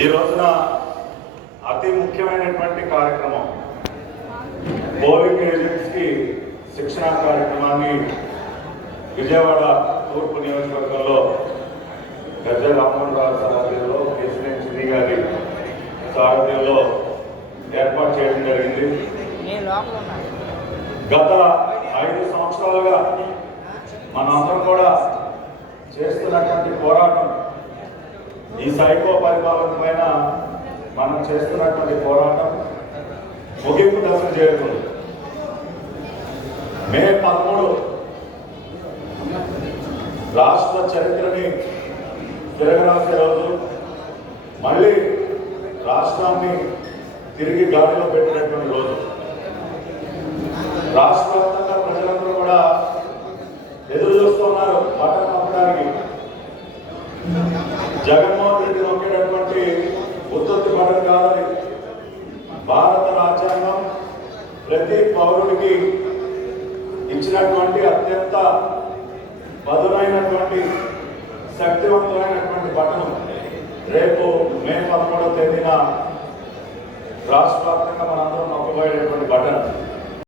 ఈ రోజున అతి ముఖ్యమైనటువంటి కార్యక్రమం పోలింగ్ ఏజెంట్స్కి శిక్షణ కార్యక్రమాన్ని విజయవాడ తూర్పు నియోజకవర్గంలో గజ్జ రామ్మోహన్ రావు సారథ్యంలో కేసీఆర్ చిన్ని గారి సారథ్యంలో ఏర్పాటు చేయడం జరిగింది. గత 5 సంవత్సరాలుగా మనందరం కూడా చేస్తున్నటువంటి పోరాటం, ఈ సైకో పరిపాలన పైన మనం చేస్తున్నటువంటి పోరాటం ముగింపు దశ చేరుతుంది. మే 13 రాష్ట్ర చరిత్రని తిరగరాసే రోజు, మళ్ళీ రాష్ట్రాన్ని తిరిగి గాడిలో పెట్టినటువంటి రోజు. రాష్ట్ర వ్యాప్తంగా ప్రజలందరూ కూడా ఎదురు చూస్తున్నారు బటన్ నొక్కడానికి. జగన్మోహన్ రెడ్డి నొక్కేటటువంటి ఉత్పత్తి బటన్ కాదని, భారత రాజ్యాంగం ప్రతి పౌరుడికి ఇచ్చినటువంటి అత్యంత పదునైనటువంటి శక్తివంతమైనటువంటి బటన్ రేపు మే 13వ తేదీన రాష్ట్ర వ్యాప్తంగా మనందరం నొక్కబోయేటువంటి బటన్.